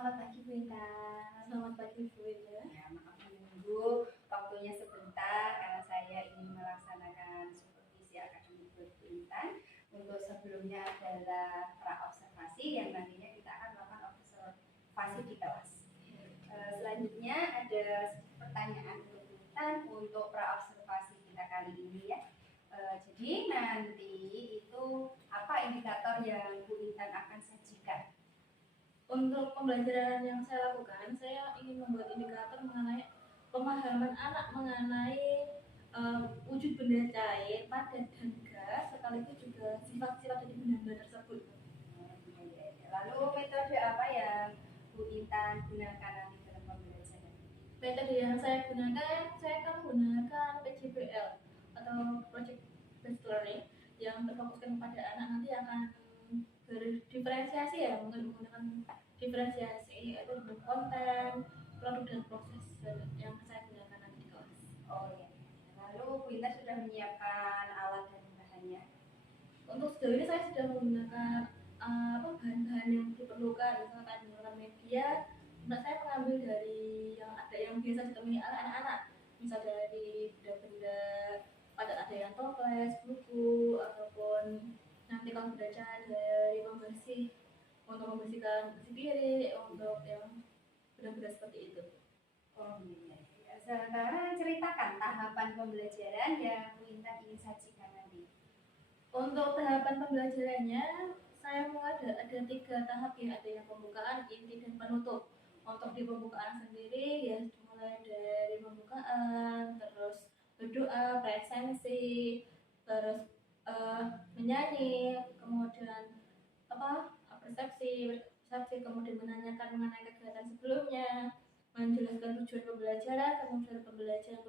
Selamat pagi Bu Intan. Selamat pagi Bu Ida. Ya, maaf menunggu waktunya sebentar karena saya ingin melaksanakan supervisi akademik buat Bu Intan. Untuk sebelumnya adalah pra-observasi yang nantinya kita akan melakukan observasi di kelas. Selanjutnya ada pertanyaan untuk Bu Intan untuk pra-observasi kita kali ini ya. Jadi nanti itu apa indikator yang Bu Intan akan sajikan? Untuk pembelajaran yang saya lakukan, saya ingin membuat indikator mengenai pemahaman anak mengenai wujud benda cair, padat dan gas, sekaligus juga sifat-sifat dari benda-benda tersebut. Lalu metode apa yang Bu Intan gunakan nanti dalam pembelajaran? Metode yang saya gunakan, saya akan menggunakan PJBL atau Project Based Learning yang berfokuskan kepada anak nanti akan berdiferensiasi ya, menggunakan diferensiasi yaitu bentuk konten, produk dan proses yang saya gunakan nanti di kelas. Oh ya. Lalu Bu Intan sudah menyiapkan alat dan bahannya? Untuk sejauh ini saya sudah menggunakan bahan-bahan yang diperlukan, misalkan menggunakan media. Nah, saya mengambil dari yang ada yang biasa ditemui anak-anak, misal dari benda-benda ada yang toples, buku, ataupun nanti kalau belajar dari pembersih untuk membersihkan piring, untuk yang benda-benda seperti itu. Oh iya. Sekarang ceritakan tahapan pembelajaran yang Bu Intan ingin sajikan nanti. Untuk tahapan pembelajarannya, saya mau ada 3 tahap ya, ada yang pembukaan, inti, dan penutup. Untuk di pembukaan sendiri ya mulai dari pembukaan, terus berdoa, presensi, terus menyanyi, kemudian persepsi, kemudian menanyakan mengenai kegiatan sebelumnya, menjelaskan tujuan pembelajaran, kemudian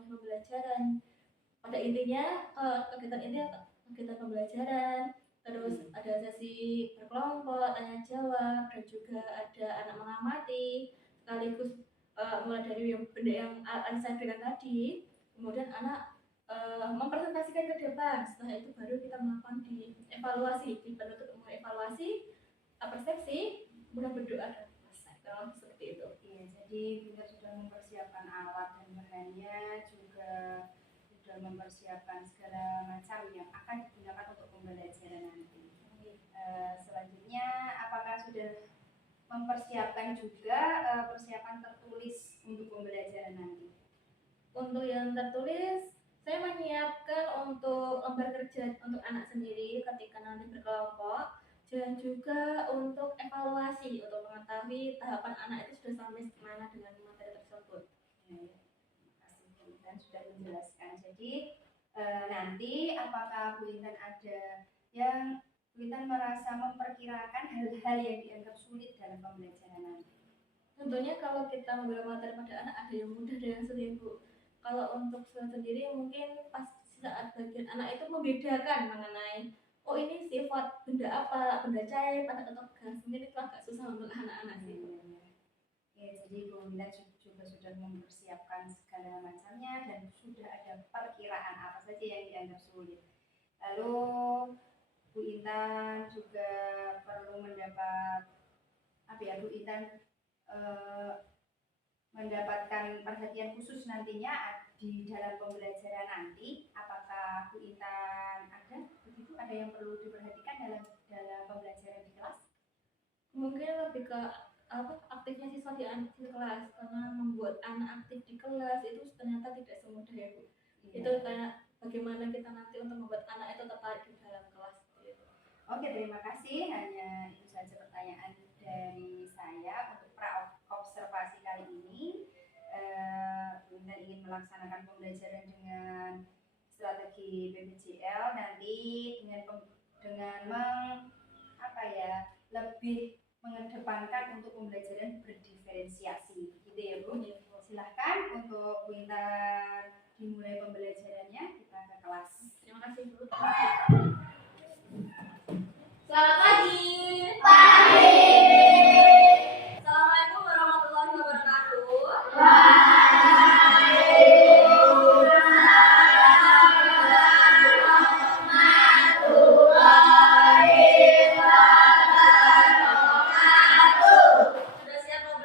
pembelajaran. Pada intinya kegiatan ini kegiatan pembelajaran, terus ada sesi berkelompok, tanya jawab, dan juga ada anak mengamati, sekaligus mulai dari benda yang saya berikan tadi, kemudian anak mempresentasikan ke depan. Setelah itu baru kita melakukan di evaluasi, di penutup evaluasi, persepsi, kemudian berdoa dan selesai. Kalau seperti itu. Iya, jadi kita sudah mempersiapkan alat dan bahannya, juga sudah mempersiapkan segala macam yang akan digunakan untuk pembelajaran nanti. Selanjutnya, apakah sudah mempersiapkan juga persiapan tertulis untuk pembelajaran nanti? Untuk yang tertulis, saya menyiapkan untuk lembar kerja untuk anak sendiri ketika nanti berkelompok, dan juga untuk evaluasi untuk mengetahui tahapan anak itu sudah sampai mana dengan materi tersebut. Ya, terima kasih Bu Intan sudah menjelaskan. Jadi nanti apakah Bu Intan ada yang Bu Intan merasa memperkirakan hal-hal yang dianggap sulit dalam pembelajaran nanti? Tentunya kalau kita memberi materi pada anak ada yang mudah dan yang sulit Bu. Kalau untuk saya sendiri mungkin pas saat bagian anak itu membedakan mengenai ini sifat benda apa, benda cair, padat atau gas, mungkin itu agak susah untuk anak-anak sih. Ya, jadi Bu Intan juga sudah mempersiapkan segala macamnya dan sudah ada perkiraan apa saja yang dianggap sulit. Lalu Bu Intan juga perlu mendapat Bu Intan mendapatkan perhatian khusus nantinya di dalam pembelajaran nanti. Apakah Bu Intan ada yang perlu diperhatikan dalam pembelajaran di kelas? Mungkin lebih ke aktifnya siswa di kelas, karena membuat anak aktif di kelas itu ternyata tidak semudah ya Bu. Itu kayak bagaimana kita nanti untuk membuat anak itu tertarik di dalam kelas. Oke, terima kasih. Hanya itu saja pertanyaan dari saya untuk pra-observasi kali ini. Bu Intan ingin melaksanakan pembelajaran dengan strategi PBJL nanti dengan lebih mengedepankan untuk pembelajaran berdiferensiasi, gitu ya Bu. Silahkan untuk Bu Intan dimulai pembelajarannya, kita ke kelas. Terima kasih Bu. Selamat pagi. Pagi. Assalamualaikum warahmatullahi wabarakatuh. Waalaikumsalam warahmatullahi wabarakatuh. Sudah siap mau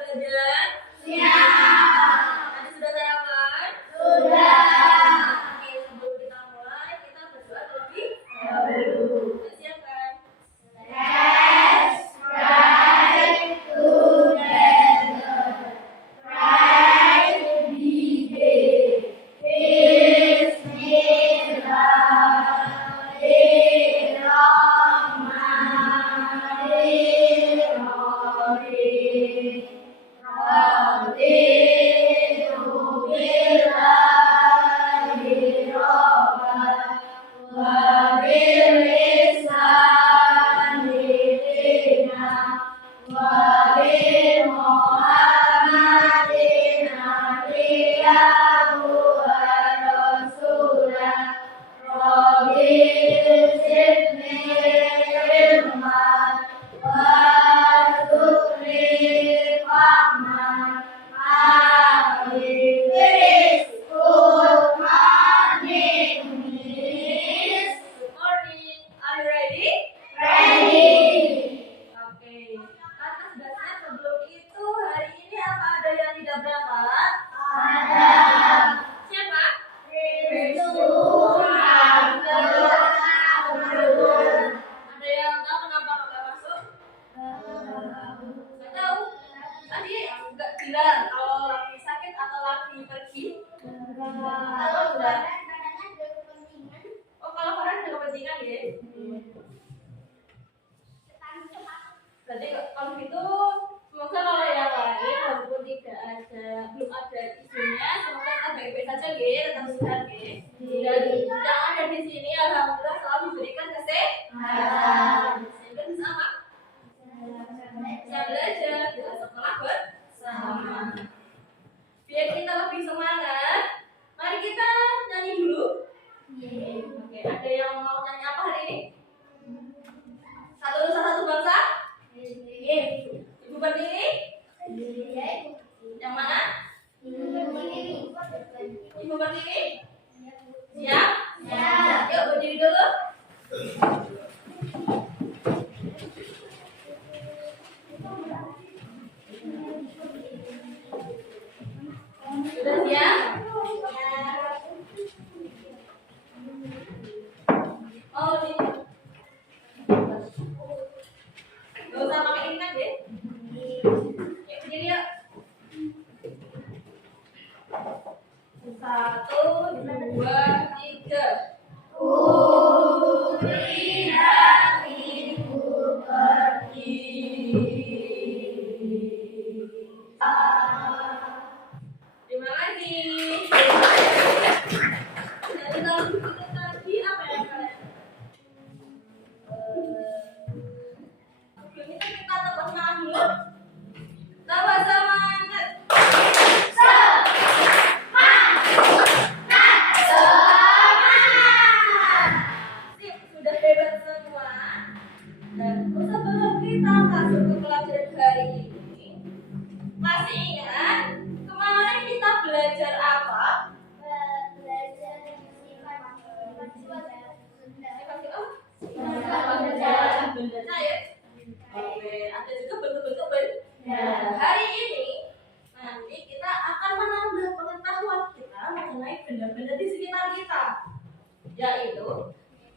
yaitu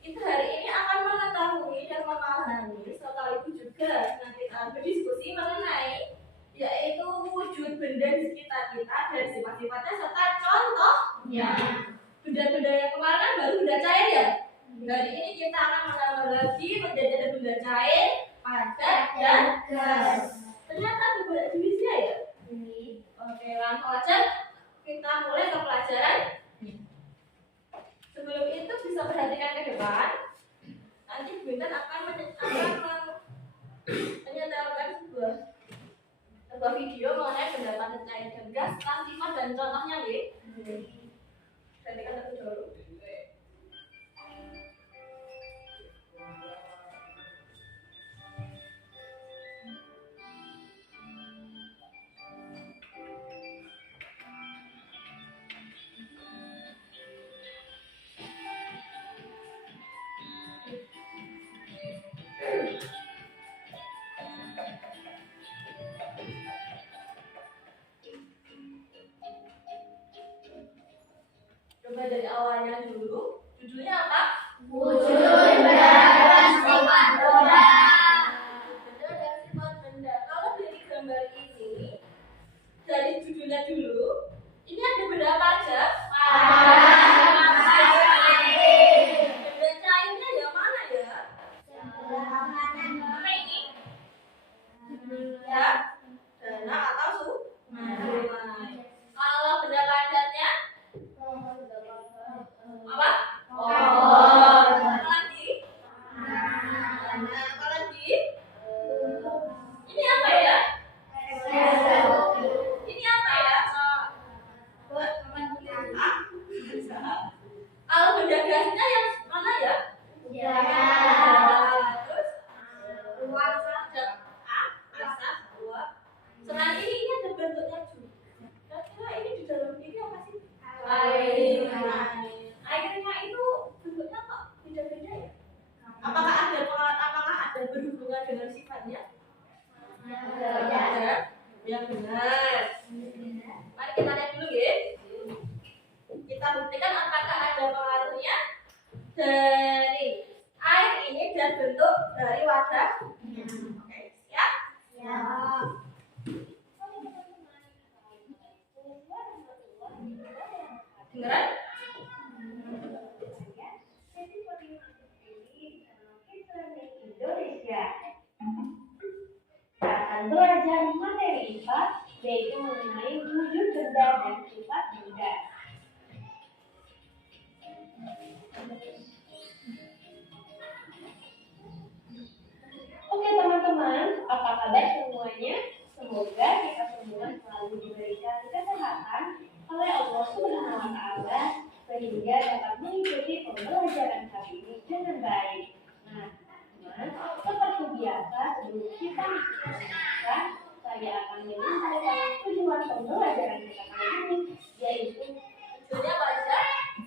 kita hari ini akan mengetahui dan memahami sekaligus juga nanti berdiskusi mengenai yaitu wujud benda di sekitar kita dan sifat-sifatnya serta contohnya. Benda-benda yang kemarin kan baru benda cair ya. Hari ini kita akan menambah lagi menjadi benda cair, padat, dan gas. Ternyata ada banyak jenisnya ya. Oke, langsung aja kita mulai ke pelajaran. Sebelum itu bisa perhatikan ke depan. Nanti Bintan akan menyetelkan sebuah video mengenai benda padat, cair, dan gas, sifat dan contohnya nih. Perhatikan terlebih dahulu. Coba dari awalnya dulu. Judulnya apa? Wujud benda dan sifat benda. Benda dan sifat benda. Kalau dari gambar ini, dari judulnya dulu, ini ada benda apa aja? Benda cairnya yang mana ya? Apa ini? Ya, danau atau sungai. Kalau benda padatnya apa? Apa lagi? Apa lagi? Ini apa ya? Ini apa ya? Kalau benda gasnya yang mana ya? Terus asap, uap. Selain ini ada bentuknya juga. Kira-kira ini di dalam ini apa sih? Air. Airnya itu bentuknya kok beda-beda ya? Apakah ada berhubungan dengan sifatnya? Ya. Ya benar. Mari kita lihat dulu ya. Kita buktikan apakah ada pengaruhnya dari air ini dan bentuk dari wadah. Oke, siap? Dengeran? Indonesia akan belajar materi IPA yaitu mengenai wujud benda dan sifat benda. Oke teman-teman, apa kabar semuanya? Semoga kita semua selalu diberikan kesehatan oleh Allah Subhanahu wa Ta'ala sehingga dapat mengikuti pembelajaran hari ini dengan baik. Nah, teman, seperti biasa sebelum kita mulai, saya akan menyampaikan tujuan pembelajaran kita kali ini, yaitu Judulnya apa aja?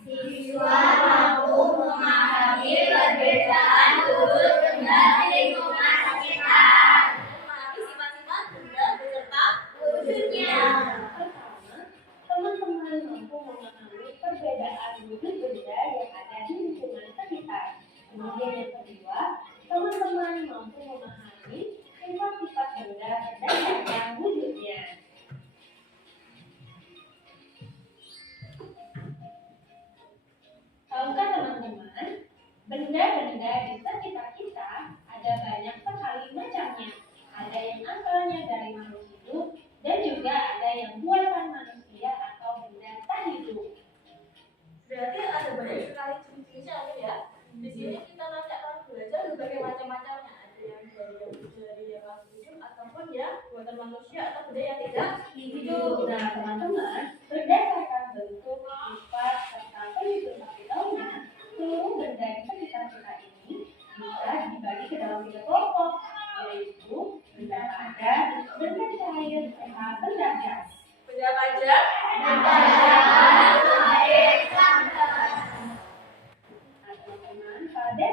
Siswa mampu memahami perbedaan wujud benda di lingkungan sekitar. Memahami sifat-sifat benda beserta Wujudnya. pertama, teman-teman mampu memahami perbedaan wujud benda yang ada di lingkungan sekitar. Kemudian yang kedua, teman-teman mampu memahami sifat-sifat benda berdasarkan wujudnya. Tahukah teman-teman, benda-benda di sekitar kita ada banyak sekali macamnya. Ada yang asalnya dari makhluk hidup dan juga ada yang buatan manusia atau benda tak hidup. berarti ada banyak sekali jenis-jenisnya kan ya. Di sini kita nanti akan belajar berbagai macam-macamnya. Ada yang dari yang makhluk hidup ataupun yang buatan manusia atau benda yang tidak hidup. Nah, teman-teman, berdasarkan bentuk, sifat, serta penyusun partikelnya, seluruh benda di sekitar kita ini bisa dibagi ke dalam 3 kelompok, yaitu benda padat, benda cair, serta benda gas. Benda apa aja? Nah, teman-teman, pada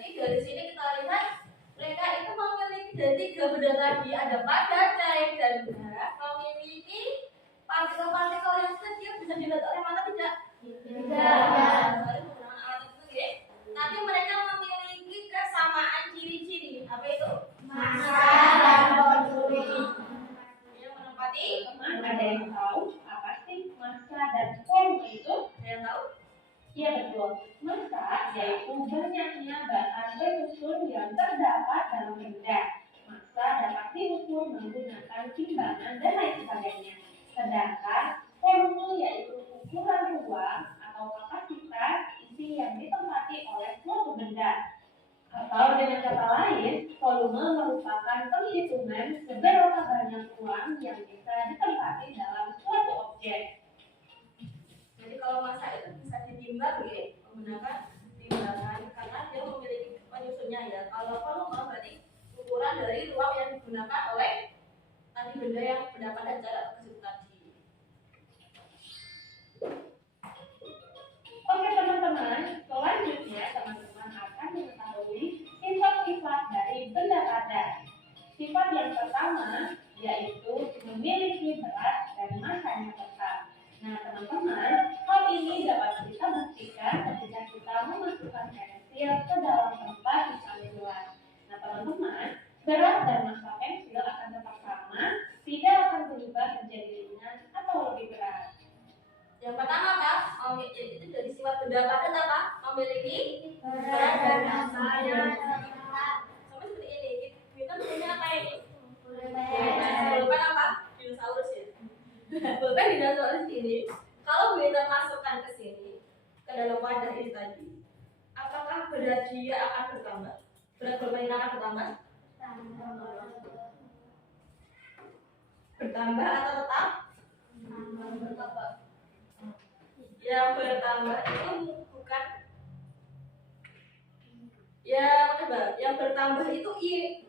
Berarti dari sini kita lihat mereka itu memiliki dari 3 benda tadi, ada padat, cair, dan gas, memiliki partikel-partikel yang kecil. Bisa dilihat oleh mata tidak? Nanti mereka memiliki kesamaan ciri-ciri. Apa itu? Yang menempati. Ada yang tahu apa sih massa dan volume itu? Ada yang tahu? Iya betul. Massa yaitu banyaknya bahan bersusun yang terdapat dalam benda. Massa dapat diukur menggunakan timbangan dan lain sebagainya. Sedangkan volume yaitu ukuran ruang atau kapasitas isi yang ditempati oleh suatu benda. Atau dengan kata lain, volume merupakan penghitungan seberapa banyak ruang yang bisa ditempati dalam suatu objek. Jadi kalau massa itu bisa ditimbang ya, menggunakan timbangan karena dia memiliki penyusunnya ya. Kalau volume berarti ukuran dari ruang yang digunakan oleh tadi benda yang berdapat dan jarak tersebut tadi. Oke teman-teman, selanjutnya teman-teman akan mengetahui sifat-sifat dari benda padat. Sifat yang pertama yaitu memiliki berat dan masanya tetap. Nah teman-teman, hal ini dapat kita buktikan ketika kita memasukkan pensil ke dalam tempat misalnya gelas. Nah teman-teman, berat dan massa pensil akan tetap sama, tidak akan berubah menjadi ringan atau lebih berat. Yang pertama apa? Itu dari sifat benda padat apa? Memiliki Berat dan masanya sama seperti ini. Kita punya apa ini? tetap. Pulpen apa? Dinosaurus ya. Pulpen dinosaurus ini. Kalau kita masukkan ke sini, ke dalam wadah ini tadi, apakah berat dia akan bertambah? Berat pulpen ini akan bertambah? Bertambah atau tetap? Yang bertambah itu bukan ya coba yang bertambah itu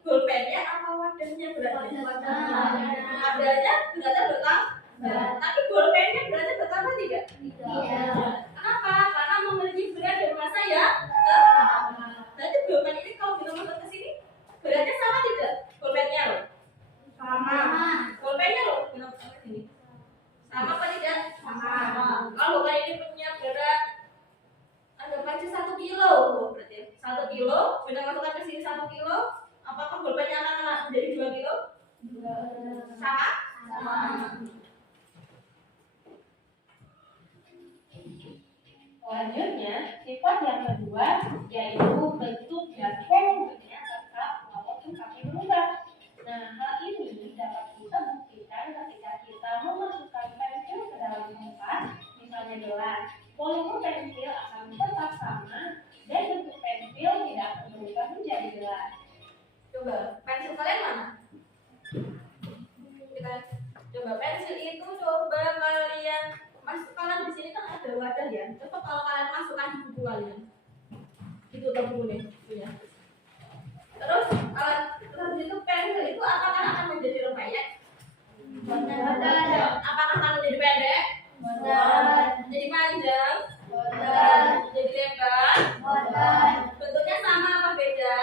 pulpennya apa wadahnya beratnya? Wadahnya beratnya bertambah, tapi pulpennya beratnya bertambah tidak? Kenapa? Karena memiliki berat dan massa ya. Berarti pulpen ini kalau kita masuk ke sini beratnya sama tidak? Pulpennya loh. Pulpennya loh. Sama apa tidak? Kalau pulpen ini punya berat anggap aja 1 kilo, berarti 1 kilo. Kita masukkan ke sini 1 kilo. Apakah pulpennya akan menjadi 2 kilo? Sama? Selanjutnya, sifat yang kedua yaitu bentuk dan volumenya tetap walaupun kami berubah. Nah, hal ini dapat kita buktikan ketika kita memasukkan pensil ke dalam tempat, misalnya gelas. Volume pensil akan tetap sama dan bentuk pensil tidak akan berubah menjadi gelas. Coba pensil kalian mana? Kita coba pensil itu coba kalian masukkan di sini kan ada wadah ya. Coba kalau kalian masukkan di buku kalian, itu buku nih punya. Terus kalau itu pensil itu apakah akan menjadi rempeyek? Apakah akan menjadi pendek? Jadi panjang? Jadi lebar? Bentuknya sama apa beda?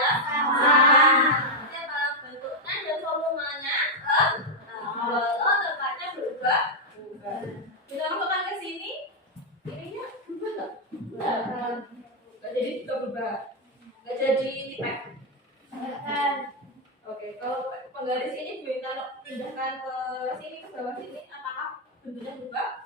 Bentuknya dan volumenya kalau tempatnya berubah. Kita masukkan ke sini, ininya berubah nggak? Nggak jadi juga berubah, nggak jadi tipek. Oke, kalau penggaris ini kita pindahkan ke sini, ke bawah sini, apakah bentuknya berubah?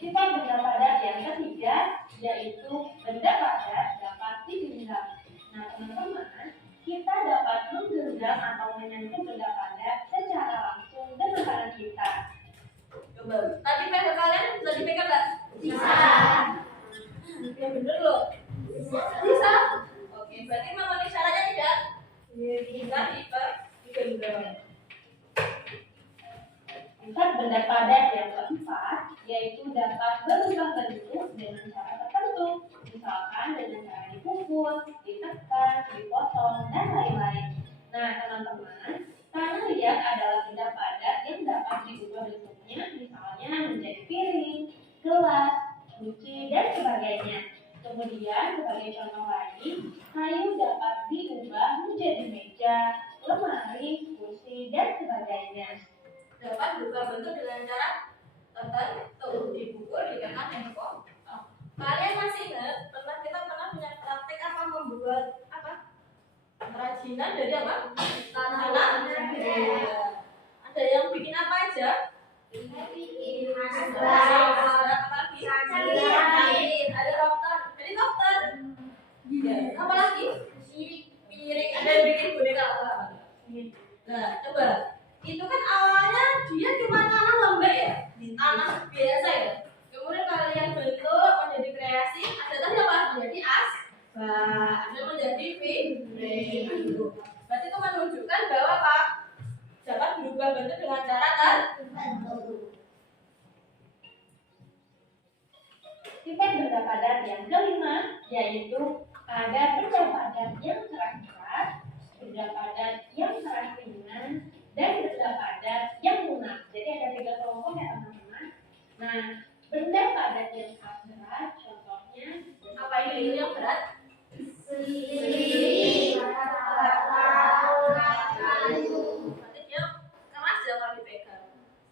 Sifat benda padat yang ketiga yaitu benda padat dapat digenggam. Nah teman-teman, kita dapat menggenggam atau menyentuh benda padat secara langsung dengan tangan kita. Coba, tadi pensil kalian bisa dipegang nggak? Bisa. Yang bener loh. Bisa. Oke, berarti memenuhi syaratnya tidak? Bisa digenggam. Sifat benda padat yang keempat yaitu dapat berubah bentuk dengan cara tertentu, misalkan dengan cara dipukul, ditekan, dipotong, dan lain-lain. Nah teman-teman, tanah liat adalah benda padat yang dapat diubah bentuknya, misalnya menjadi piring, kunci, dan sebagainya. Kemudian sebagai contoh lain, kayu dapat diubah menjadi meja, lemari, kursi, dan sebagainya. Dapat berubah bentuk dengan cara tertentu, dipukul, ditekan, dan dipotong. Kalian masih ingat kita pernah punya praktek apa membuat apa kerajinan dari apa tanah? Ada yang bikin apa aja? Bikin ada helikopter, apa lagi? Piring, ada yang bikin boneka apa? Nah, coba itu kan awalnya dia cuma tanah lembek ya, tanah biasa ya. Kemudian kalian bentuk menjadi kreasi, ada tadi apa? Menjadi asbak, ada menjadi frame. Berarti itu menunjukkan bahwa apa? Dapat berubah bentuk dengan cara tertentu. Sifat benda padat yang kelima yaitu ada benda padat yang keras, benda padat yang keras ringan, dan benda padat yang lunak. Jadi ada 3 kelompok ya teman-teman. Nah, benda padat yang berat, contohnya Apa itu yang berat? Berarti dia keras ya kalau dipegang.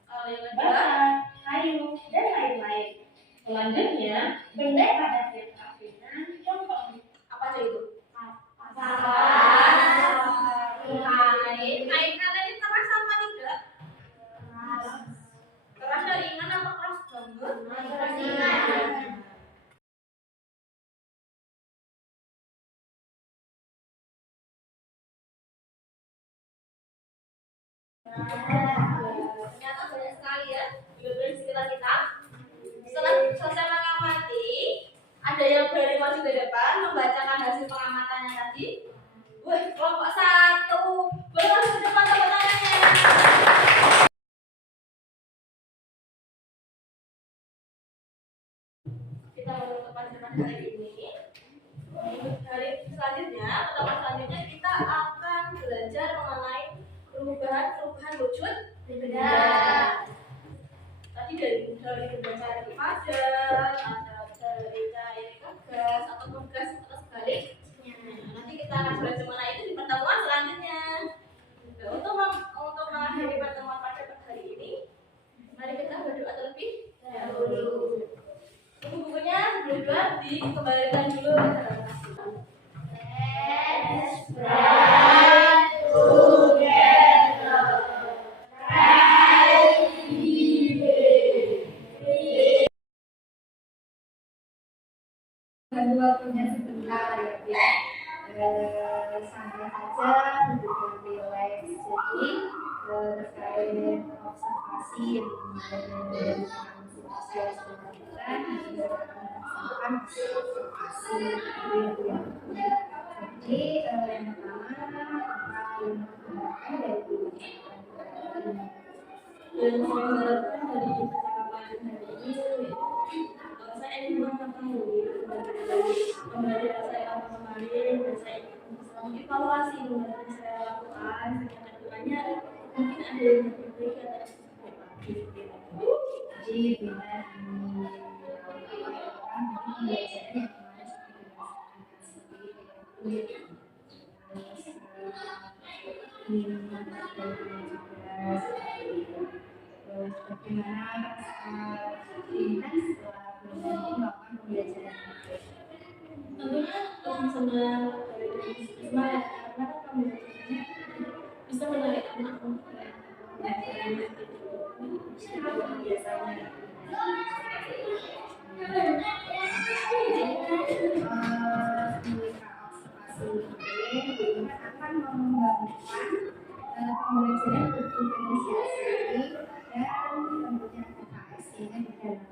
Kalau yang kedua, bata, kayu, dan lain-lain. Selanjutnya, benda padat yang keras ringan, contohnya apa aja itu? Kain kalian ini keras apa tidak? Kerasnya ringan apa keras banget? Ternyata banyak sekali ya benda-benda di sekitar kita. Setelah selesai mengamati, ada yang berani maju ke depan membacakan hasil pengamatannya tadi. Wih, kelompok 1 boleh masuk ke depan tepuk tangannya. Kita menutup pelajaran hari ini. Hari selanjutnya, pertemuan selanjutnya kita akan belajar mengenai perubahan wujud benda. Tadi dari benda cair ke padat, ada dari cair ke gas atau gas atau sebaliknya. Nanti kita akan belajar mengenai itu di pertemuan selanjutnya. Nah, untuk mengakhiri pertemuan pada hari ini, mari kita berdoa terlebih dahulu. Buku-bukunya sebelum doa dikembalikan dulu ke dalam tas. Let's pray together. Waktunya sebentar ya, santai saja, duduk rileks. Jadi terkait observasi yang dari situasi yang sudah kita akan observasi yang jadi yang pertama apa yang menggunakan dari Dan saya harapkan dari percakapan hari ini, saya ingin mengetahui pembelajaran saya kemarin dan saya ingin bisa mengevaluasi pembelajaran saya lakukan. Kedepannya mungkin ada yang lebih baik atau lebih baik. jadi dengan belajarnya bagaimana Intan setelah melakukan pembelajaran Tentunya senang dari Isma ya, karena kamu bisa menarik anak untuk biasanya. akan mengembangkan pembelajaran berinisiasi dan tentunya KKS-nya di dalam.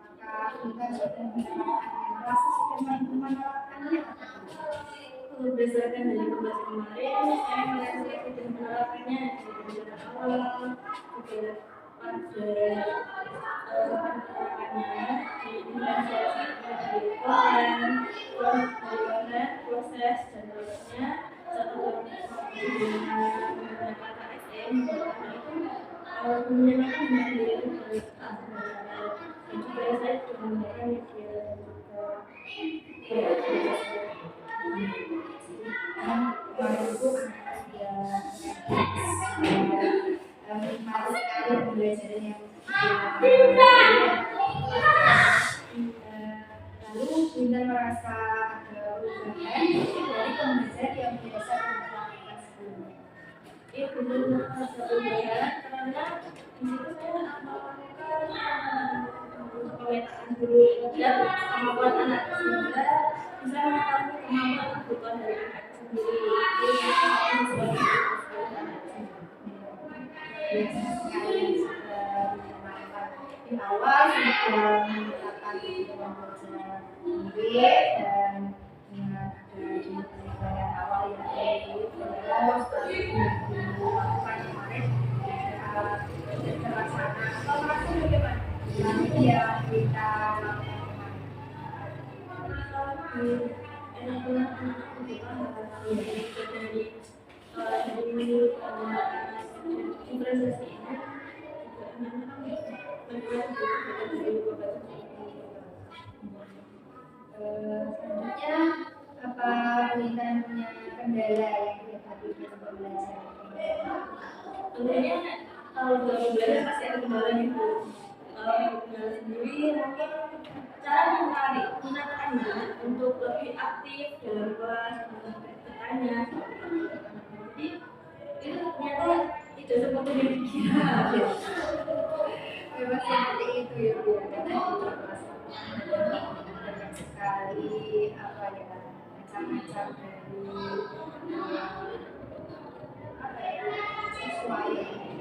Maka kita sudah mendapatkan rasa sudah menerapkannya. Berdasarkan dari pembelajaran kemarin, saya merasa tidak menerapkannya dari pembelajaran awal juga penerapannya di inisiasi dari program, proses dan prosesnya satu dengan menggunakan KSM itu menggunakan dari dan juga saya juga sosial media dan juga kemarin itu anak sudah menikmati sekali pembelajaran yang lalu Bunda merasa ada perubahan dari pembelajaran yang biasa Bunda lakukan sebelumnya. itu benar ada perubahan karena di situ saya melakukan pemetaan dulu dan kemampuan anak sehingga bisa mengetahui kemampuan kebutuhan dari anak sendiri. Jadi saya sebagai Sekali sudah dikenalkan di awal sudah menggunakan belajar sendiri dan dengan ada di penilaian awal yang terus dilakukan kemarin terlaksana atau langsung bagaimana? Nanti ya kita selanjutnya apa Intan punya kendala yang dihadapi dalam pembelajaran? tentunya kalau dalam belajar pasti ada kendala gitu. Kendala sendiri mungkin cara menarik minat anak untuk lebih aktif dalam kelas, bertanya. Jadi itu ternyata tidak seperti yang dikira. Memang seperti itu ya Bu, karena di kelas banyak sekali apa ya macam-macam dari apa ya sesuai yang sudah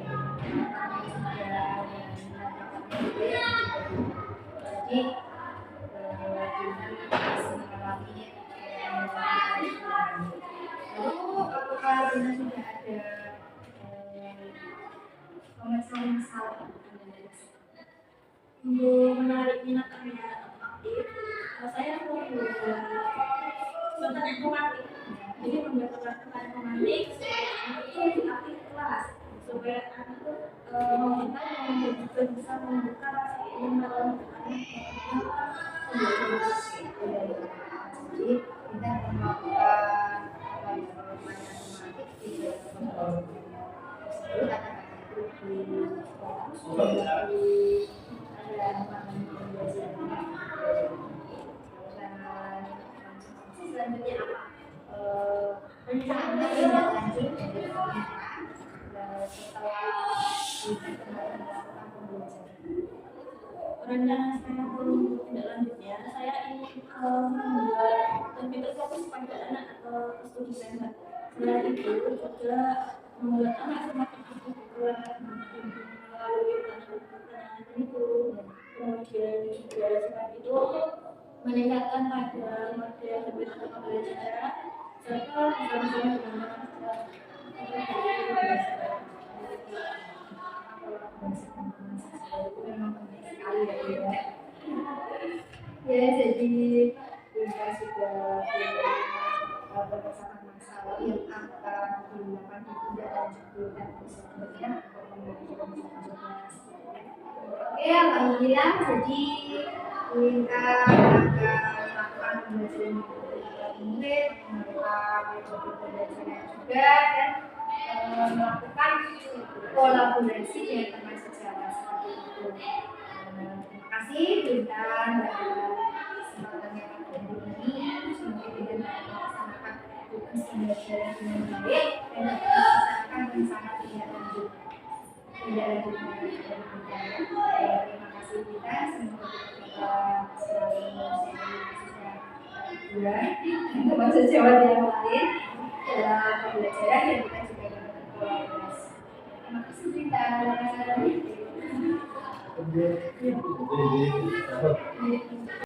jadi masih mengalami lalu apakah Bunda sudah ada pemecah masalah Untuk menarik minat anak aktif, saya membuat contoh informatif. Jadi membuat teman-teman informatif itu lebih aktif di kelas supaya anak itu juga bisa membuka rasa ingin melakukan jadi kita melakukan informatif di dalam selanjutnya apa? Rencana tindak lanjut dari pemerintah setelah melakukan pembelajaran. rencana saya untuk tindak lanjutnya, saya ingin membuat lebih terfokus pada anak atau studi center. Selain itu juga membuat anak semakin aktif di kelas melalui pertanyaan itu, kemudian juga selain itu meningkatkan pada model kebiasaan pembelajaran serta bersama-sama dengan Memang penting sekali ya jadi kita sudah berdasarkan masalah yang akan digunakan di tindak lanjut dan selanjutnya oke alhamdulillah jadi kita akan melakukan pembelajaran murid melakukan metode pembelajaran juga dan melakukan kolaborasi dengan teman sejawat seperti itu. Terima kasih Bintang dan kesempatan yang ada ini. Semoga Bintang dapat melaksanakan tugas pembelajaran dengan baik dan dapat melaksanakan rencana tindak lanjut dari Bintang. Terima kasih Bintang. Semoga kita selalu bulan teman sejawat yang lain dalam pembelajaran dan kita juga dapat berkolaborasi. Terima kasih Bintang.